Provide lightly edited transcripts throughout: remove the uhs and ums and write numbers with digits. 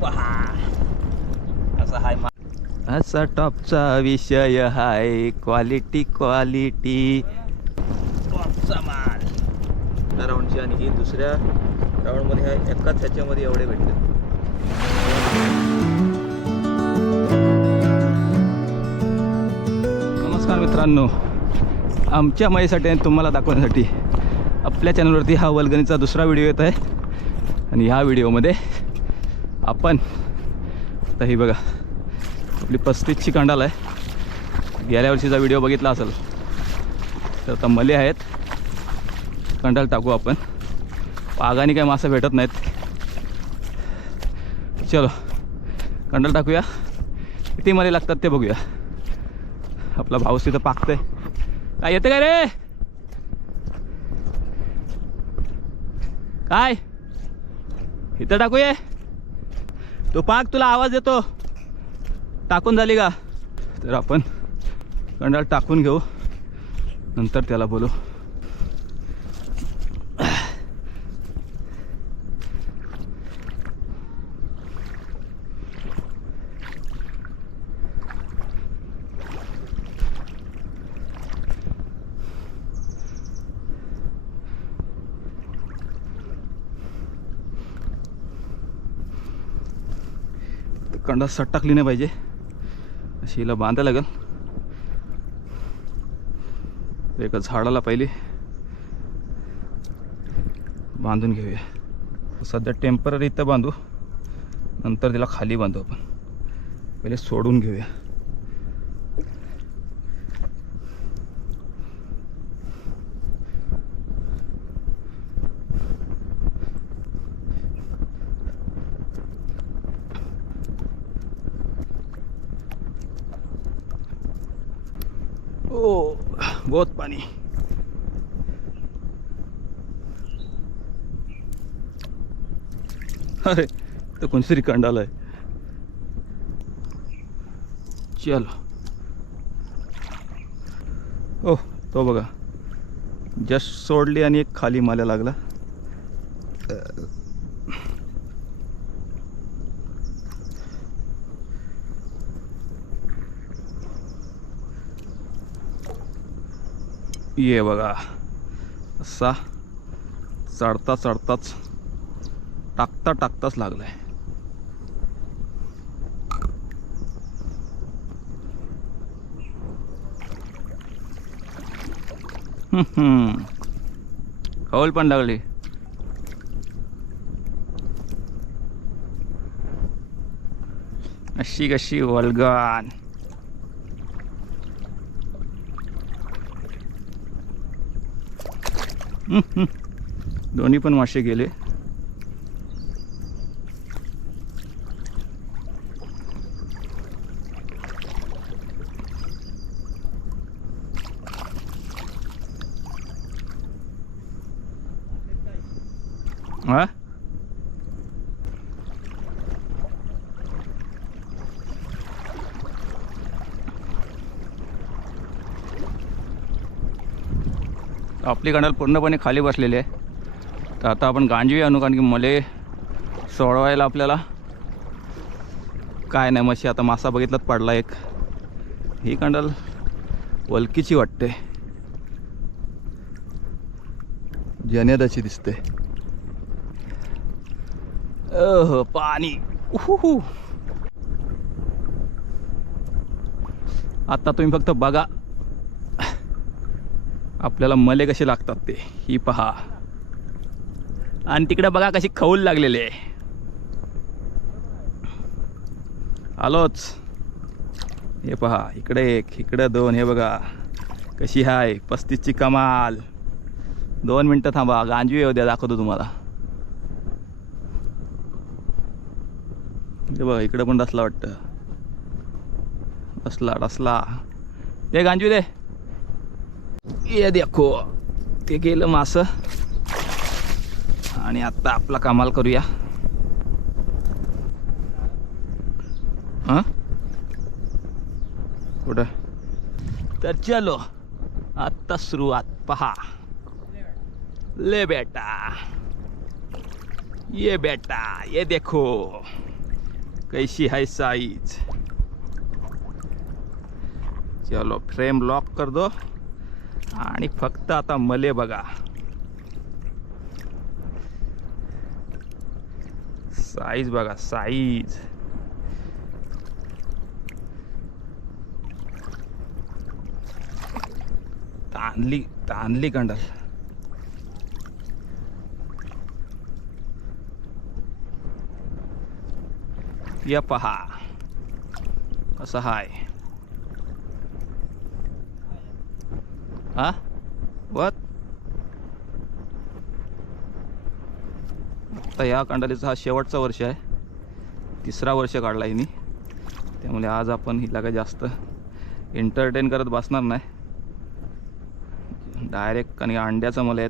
पहा असा हाय असा टॉपचा विषय हाय. क्वालिटी क्वालिटी टॉपचा माल. राऊंडची आणि ही दुसऱ्या राऊंडमध्ये आहे. एकाच ह्याच्यामध्ये एवढे भेटले. नमस्कार मित्रांनो, आमच्या माईसाठी आणि तुम्हाला दाखवण्यासाठी आपल्या चॅनलवरती हा वल्गनीचा दुसरा व्हिडिओ येत आहे. आणि ह्या व्हिडिओमध्ये आपण आता ही बघा आपली 35ची कांडाल आहे. गेल्या वर्षीचा व्हिडिओ बघितला असेल तर आता मले आहेत. कांडाल टाकू आपण. पागाने काय मासा भेटत नाहीत. चलो कांडाल टाकूया. किती मले लागतात ते बघूया. आपला भाऊस तिथं पाकतंय. काय येते काय रे? काय इथं टाकूया? तो पाक तुला आवाज येतो. टाकून झाली का? तर आपण कंडाल टाकून घेऊ, नंतर त्याला बोलू. कंडा सट टाकली नाही पाहिजे, अशी हिला बांधायला लागेल. एका झाडाला पहिले बांधून घेऊया. सध्या टेम्पररी इथं बांधू, नंतर तिला खाली बांधू. आपण पहिले सोडून घेऊया. ओ बहुत पानी. अरे तो कोणतरी कंडाल आहे. चलो. ओ तो बघा जस्ट सोडली आणि एक खाली माल्या लागला. ये बघा असा चढता चढताच टाकता टाकताच लागलाय. खवल पण लागली. अशी कशी वल्गन. दोन्ही पण मासे गेले. हा आपली कांडाल पूर्णपणे खाली बसलेली आहे. तर आता आपण गांजवी आणू, कारण की मले सोडवायला आपल्याला काय नाही. मशी आता मासा बघितलाच पडला एक. ही कांडाल वलकीची वाटते, जनेदाची दिसते. पाणी. आता तुम्ही फक्त बघा आपल्याला मले कसे लागतात ते. ही पहा. आणि तिकडे बघा कशी खवल लागलेली आहे. आलोच. हे पहा इकडे एक, इकडे दोन. हे बघा कशी हाय 35ची कमाल. 2 मिनटं थांबा, गांजवी येऊ द्या, दाखवतो तुम्हाला. हे बघा इकडे पण डसला वाटतं. डसला ते गांजवी दे. ये देखो ते गेलं मास. आणि आता आपला कमाल करूया. हां कुठं? तर चलो आता सुरुवात. पहा ले बेटा, ये देखो कैसी है साइज। चलो फ्रेम लॉक कर दो आणि फक्त आता मले बघा, साईज बघा साईज। ताणली कंडल। या पहा असं हाय। हा वत आता या कांडालीचा हा शेवटचा वर्ष आहे, 3रा वर्ष काढला हिनी। त्यामुळे आज आपण हिला काही जास्त एंटरटेन करत बसणार नाही, डायरेक्ट आणि अंड्याचं मले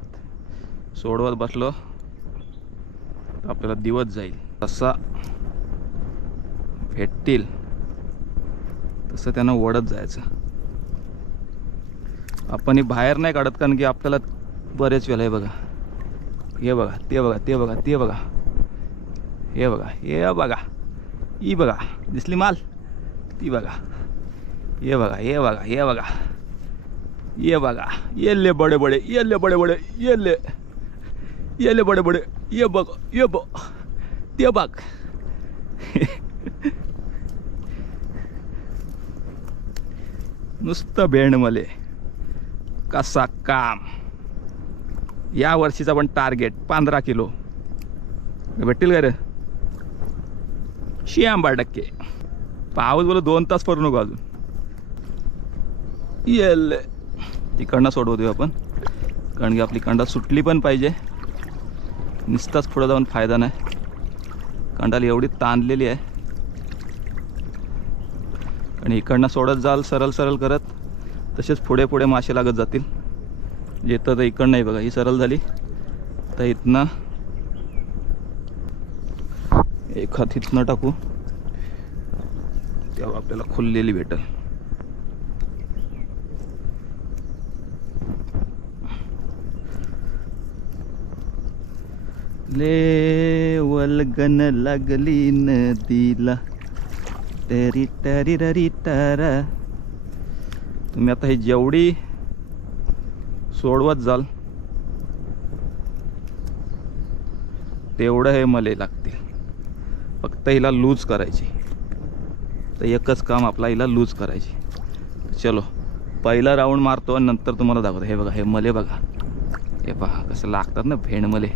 सोडवत बसलो तर आपल्याला दिवस जाईल। तसा भेटतील तसं त्यांना ओढत जायचं। आपण हे बाहेर नाही काढत, कारण की आपल्याला बरेच वेळा हे बघा, हे बघा, ते बघा, ते बघा, ते बघा, हे बघा, हे बघा, ही बघा दिसली माल, ती बघा, ये बघा, ये बघा, ये बघा, ये बघा, ये ले बड़े बड़े, ये ले बड़े बड़े, ये ले बड़े बड़े, ये बघ, ये बघ, ते बघ। नुसतं भेंड मले कसा काम। या वर्षीचा पण टार्गेट 15 किलो भेटतील का रे? 100% पाऊस बोलो 2 तास पडू नको अजून। येल तिकडनं सोडवतोय आपण, कारण की आपली कंडा सुटली पण पाहिजे, नुसताच पुढे जाऊन फायदा नाही। कंडाली एवढी ताणलेली आहे, आणि इकडनं सोडत जाल सरळ सरळ करत, तसेच पुढे पुढे मासे लागत जातील। येतं तर इकडं नाही बघा, ही सरळ झाली तर इथनं एक हात इथनं टाकू, तेव्हा आपल्याला खुललेली भेटल। ले वल्गन लागली नदीला तरी तरी ररी तारा। तुम्ही आता ही जेवढी सोडवत जाल तेवढं हे मले लागतील, फक्त हिला लूज करायची। तर एकच काम आपला, हिला लूज करायची। चलो पहिला राऊंड मारतो आणि नंतर तुम्हाला दाखवतो। हे बघा, हे मले बघा, हे पहा कसं लागतात ना भेंड मले,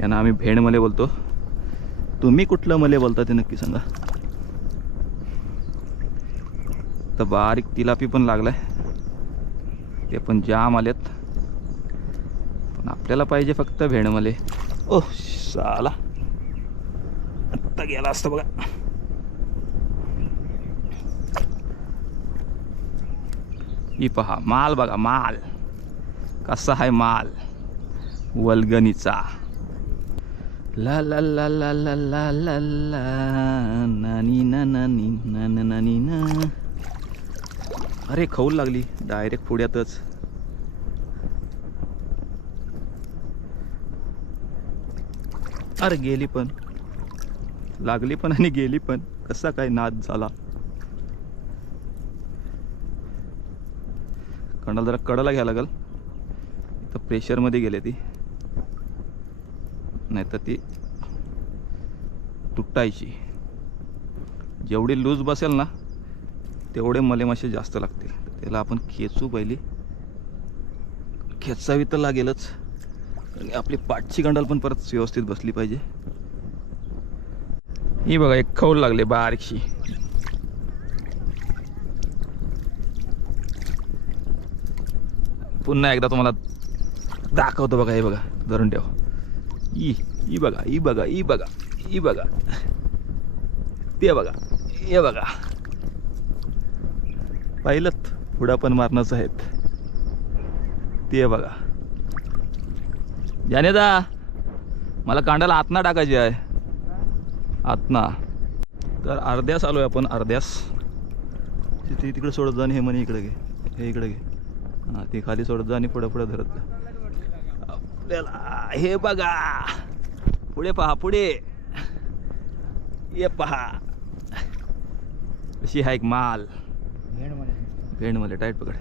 यांना आम्ही भेंड मले बोलतो। तुम्ही कुठलं मले बोलता ते नक्की सांगा। तर बारीक तिलापी पण लागलाय, ते पण जाम आलेत, पण आपल्याला पाहिजे फक्त भेंड मले। ओह साला, आत्ता गेला असतं बघा। ही पहा माल बघा, माल कसा आहे माल वल्गनीचा। ला ला ला ला ला ला ला ला नानी ना नानी ना नानी ना। अरे खौल लागली डायरेक्ट पुढ्यातच। अरे गेली पण, लागली पण आणि गेली पण, कसा काय नाद झाला। कंडाला जरा कडाला घ्यायला लागल, तर प्रेशरमध्ये गेले ती, नाही तर ती तुटायची। जेवढी लूज बसेल ना तेवढे मले मासे जास्त लागतील। त्याला आपण खेचू, पहिली खेचावी तर लागेलच, आपली पाठची कंडाल पण परत व्यवस्थित बसली पाहिजे। ही बघा एक खौल लागले बारीकशी। पुन्हा एकदा तुम्हाला दाखवतो बघा, हे बघा धरून ठेव। ही बघा, ही बघा, ही बघा, ही बघा, ते बघा, हे बघा, पाहिलं पुढं पण मारणारच आहेत ते बघा। जानेदा मला कांडाला आतना टाकायची आहे, आतना। तर अर्ध्यास आलोय आपण, अर्ध्यास। ते तिकडे सोडत जा आणि हे म्हणे इकडे घे, हे इकडे घे, हां ते खाली सोडत जा आणि पुढं पुढं धरत जा आपल्याला। हे बघा पुढे पहा, पुढे ये पहा, अशी हा एक माल भेंड मध्ये टाईट पकड.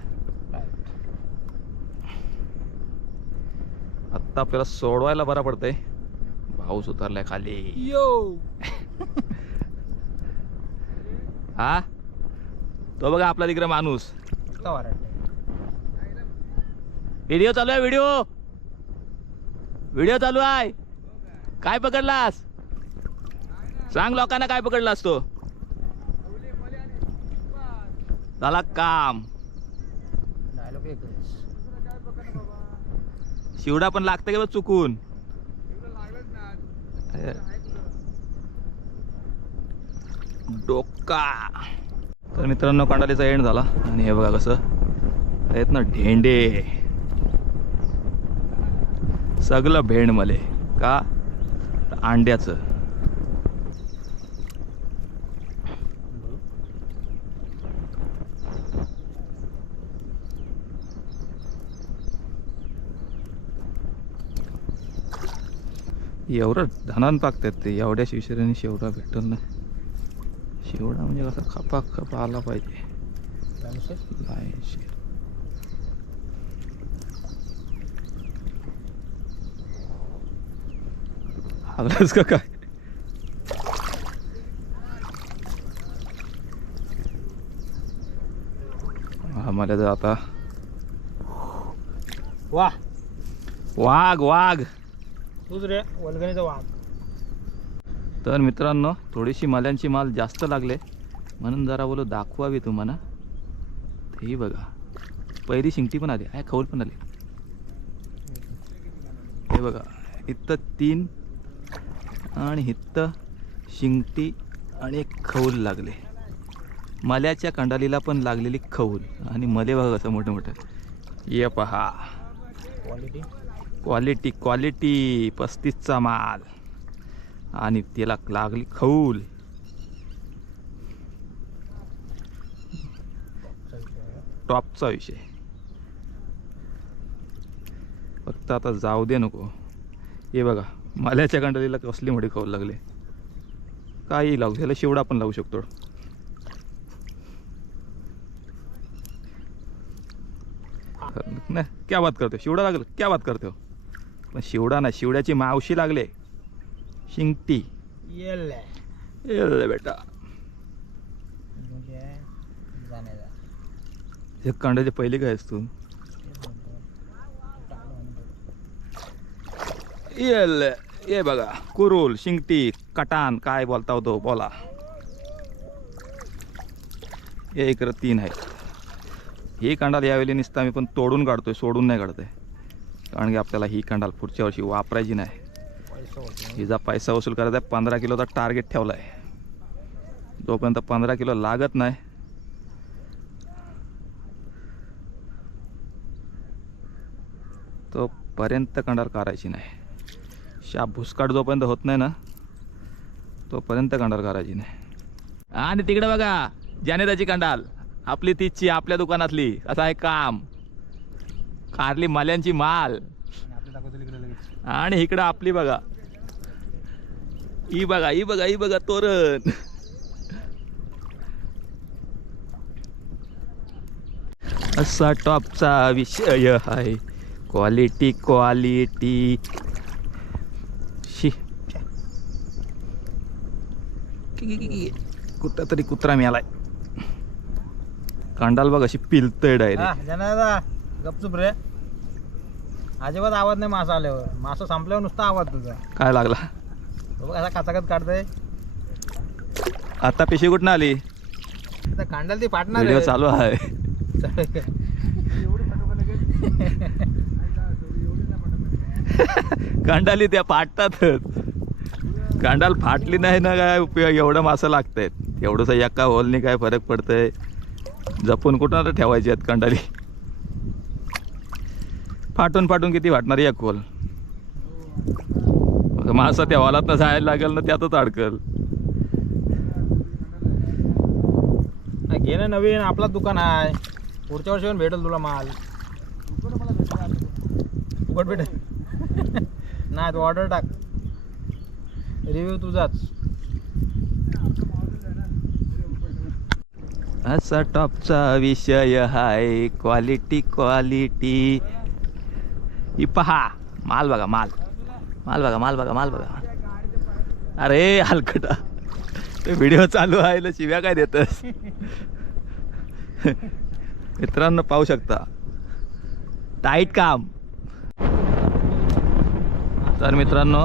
आत्ता आपल्याला सोडवायला बरा पडतंय. पाऊस उतरलाय खाली. यो हा तो बघा आपला तिकडे माणूस. व्हिडिओ चालू आहे. व्हिडिओ चालू आहे. काय पकडलास सांग लोकांना. काय पकडलास तो. झाला काम. शिवडा पण लागतं की बघ चुकून. डोका. तर मित्रांनो कांडालीचा एंड झाला. आणि हे बघा कसं आहेत ना ढेंडे. सगळं भेंड मले का अंड्याचं. एवढं धनान पाकतात ते. एवढ्या शिवशेऱ्याने शेवडा भेटल ना. शेवडा म्हणजे कसा खपा खपा आला पाहिजे. आलाच का काय. मला तर आता वाह वाघ वाघ तूच रे वल्गणीचा वाघ. तर मित्रांनो थोडीशी माल्यांची माल जास्त लागले म्हणून जरा बोलो दाखवावी तुम्हाला. ही बघा पहिली शिंगटी पण आली आहे. खौल पण आली. हे बघा इथं 3 आणि इथं शिंगटी आणि एक खौल लागले. मल्याच्या कांडालीला पण लागलेली खौल. आणि मले बघा कसं मोठं मोठं. ये पहा क्वालिटी क्वालिटी 35चा माल. आणि त्याला लागली खौल. टॉपचा विषय. फक्त आता जाऊ दे नको. हे बघा माल्याच्या कांडालीला कसली मोठी खौल लागले. काही लावू त्याला. शेवडा पण लावू शकतो. नाही क्या बात करतो. शिवडा लागलं क्या बात करतो. पण शिवडा नाही शिवड्याची मावशी लागले. शिंगटी येल्ले बेटा. हे कांड्याचे पहिले काय असतो. येल्ले ये बघा कुरुल शिंगटी कटान काय बोलता होतो बोला. हे इकडं 3 आहे. ही कांडाल यावेळी नुसतं आम्ही पण तोडून काढतोय. सोडून नाही काढतोय. कारण की आपल्याला ही कांडाल पुढच्या वर्षी वापरायची नाही. हिचा पैसा वसूल करायचा आहे. 15 किलोचा टार्गेट ठेवला आहे. जोपर्यंत 15 किलो लागत नाही तोपर्यंत कांडाल काढायची नाही. शाप भुसकाट जोपर्यंत होत नाही ना तोपर्यंत कांडाल काढायची नाही. आणि तिकडे बघा जानेदाची कांडाल आपली तीची आपल्या दुकानातली. असं आहे काम. कारली माल्यांची माल. आणि इकडं आपली बघा. ही बघा ही बघा ही बघा तोरण. असा टॉपचा विषय आहे. Quality quality. शी कुठं तरी कुत्रा मिळालाय. कांडाल बघ अशी पिलतय डायरेक्ट. गपचूप रे. अजिबात आवाज नाही मासा आल्यावर. मासा संपल्यावर नुसता आवाज तुझा. काय लागला. असा काचाकच काढतोय. आता पिशी कुठं आली. कांडाल ती फाटणार. व्हिडिओ चालू आहे. कांडाली त्या फाटतातच. कांडाल फाटली नाही ना काय उपयोग. एवढं मासा लागतंय. एवढंच एका होलने काय फरक पडतंय. जपून कुठं ठेवायची आहेत कांडाली. फाटून फाटून किती वाटणार एक होल. मासा त्या हॉलात ना जायला लागेल ना त्यातच अडकल. घे ना नवीन. आपला दुकान आहे. पुढच्या वर्षी भेटेल तुला माल. फुकट भेटेल नाही. तू ऑर्डर टाक. रिव्ह्यू तुझाच. असा टॉपचा विषय हाय क्वालिटी क्वालिटी. ही पहा माल बघा माल माल बघा माल बघा माल बघा. अरे हलकटा ते व्हिडिओ चालू आहे ना शिव्या काय देतस. मित्रांनो पाहू शकता टाईट काम. तर मित्रांनो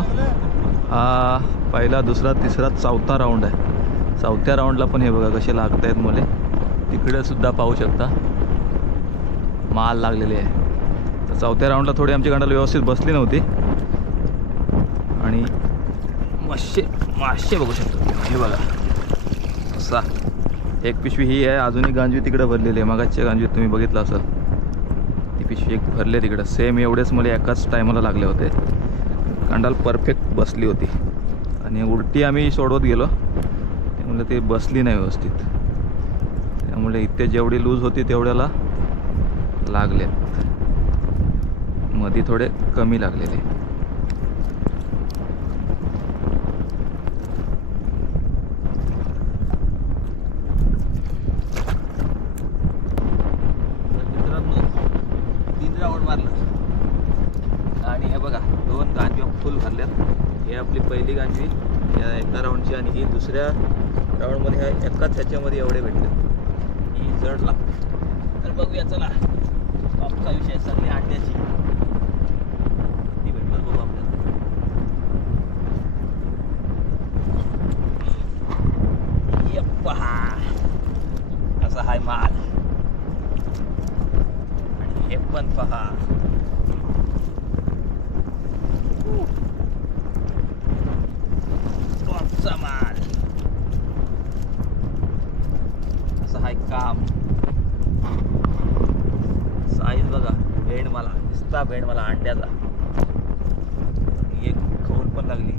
हा पहिला दुसरा तिसरा चौथा राऊंड आहे. चौथ्या राऊंडला पण हे बघा कसे लागत आहेत मुले. तिकडे सुद्धा पाहू शकता माल लागलेले आहे. तर चौथ्या राऊंडला थोडी आमची गांडाला व्यवस्थित बसली नव्हती आणि मासे बघू शकतो. हे बघा असा एक पिशवी ही आहे. अजूनही गांजवी तिकडे भरलेली आहे. मागाच्या गांजवीत तुम्ही बघितलं असाल ती पिशवी एक भरली तिकडं. सेम एवढेच मला एकाच टायमाला लागले होते. कांडाल परफेक्ट बसली होती आणि उलटी आम्ही सोडवत गेलो त्यामुळे ती बसली नाही व्यवस्थित. त्यामुळे इथे जेवढी लूज होती तेवढ्याला लागलेत. मध्ये थोडे कमी लागलेले. मित्रांनो 3 राऊंड मारलं आणि हे बघा 2 गांजवी फुल भरल्यात. ही आपली पहिली गांजवी या एका राऊंडची आणि ही दुसऱ्या राऊंडमध्ये ह्या एकाच ह्याच्यामध्ये एवढे भेटले. ही जड लागते. तर बघूया चला टॉपचा विषय चालली अंड्याची. ती भेटणार बघू आपल्याला. पहा असा हाय माल आणि हे पण पहा. टॉपचा माल असं हाय काम. साईज बघा भेंड मला दिसता भेंड मला अंड्याचा. एक खवल पण लागली.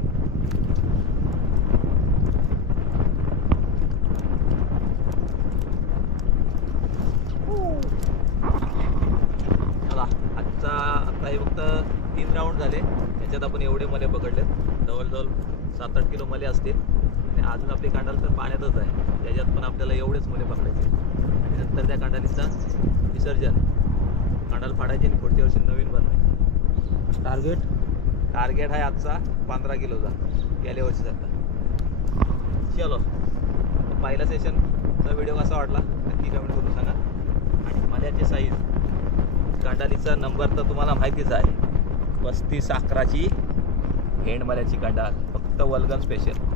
बघा आजचा आता हे फक्त 3 राऊंड झाले. त्याच्यात आपण एवढे मले पकडले. जवळजवळ 7-8 किलो मले असतील आणि अजून आपली कांडाल तर पाण्यातच आहे. त्याच्यात पण आपल्याला एवढेच मले पकडायचे आणि नंतर त्या कांडालीचा विसर्जन. कांडाल फाडायची आणि पुढच्या वर्षी नवीन बनवायची. टार्गेट आहे आजचा 15 किलोचा गेल्या वर्षीसारखा. चलो पहिला सेशनचा व्हिडिओ कसा वाटला नक्की कमेंट करून सांगा. आणि मल्याची साईज कांडालीचा नंबर तर तुम्हाला माहितीच आहे. 35 11ची हेंड मल्याची कांडाल फक्त वल्गन स्पेशल.